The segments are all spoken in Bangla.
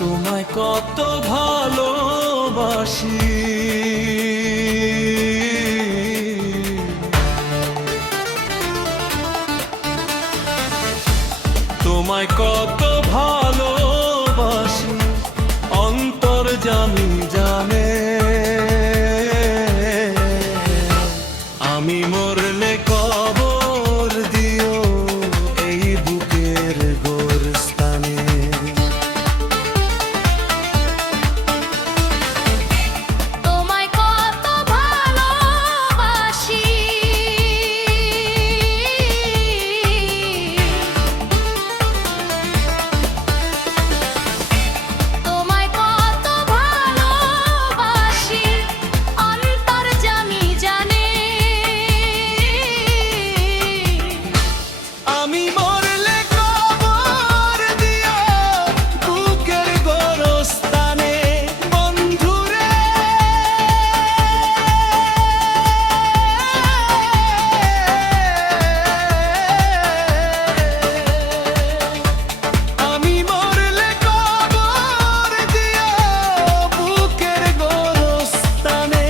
তোমায় কত ভালোবাসি, তোমায় কত ভালোবাসি, অন্তর্যামী জানে। আমি মরলে কবর দিও এই বুকের গোরস্থানে। তোমায় কত ভালোবাসি, তোমায় কত ভালোবাসি, অন্তর্যামী জানে। আমি মরলে কবর দিও বুকের গোরস্থানে বন্ধুরে। আমি মরলে কবর দিও বুকের গোরস্থানে।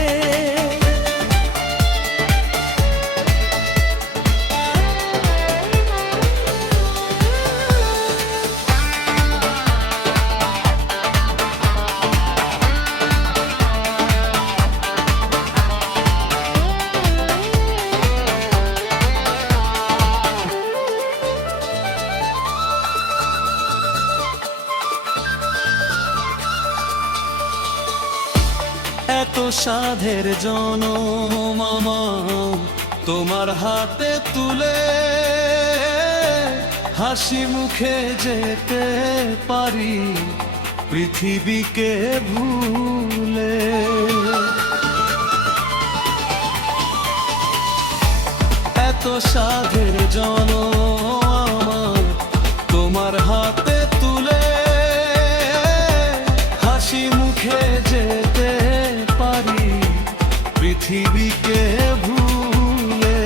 এত সাধের জনম আমার তোমার হাতে তুলে, হাসি মুখে যেতে পারি পৃথিবীকে ভুলে। এত সাধের জনম আমার তোমার হাতে তুলে, হাসি মুখে যেতে পারি পৃথিবীকে ভুলে।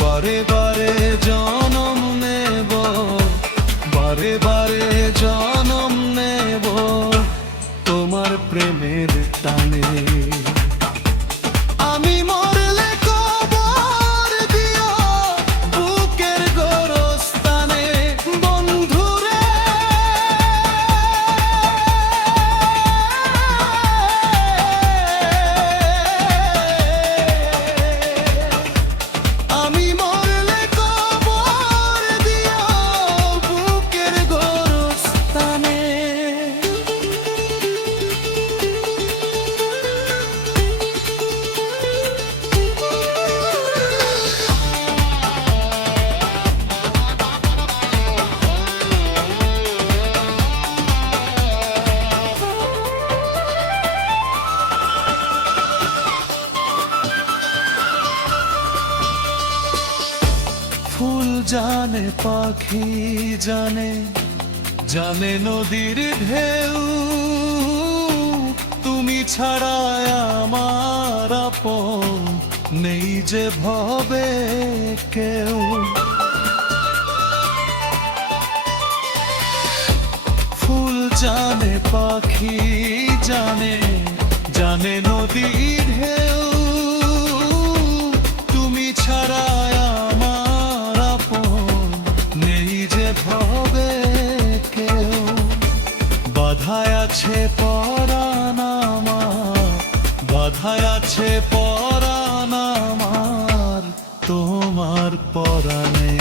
বারে বারে জনম নেব, বারে বারে জনম নেব তোমার প্রেমের টানে। আমি মরলে কবর দিও বুকের গোরস্থানে বন্ধুরে। আমি মরলে কবর দিও বুকের গোরস্থানে। ফুল জানে, পাখি জানে, জানে নদীর ঢেউ, তুমি ছাড়া আমার আপন নেই যে ভবে কেউ। ফুল জানে, পাখি জানে, জানে নদীর ঢেউ, তুমি ছাড়া আমার আপন নেই যে ভবে কেউ। বাধায় আছে পরাণ আমার, বাধায় আছে পরাণ আমার তোমার পরাণে।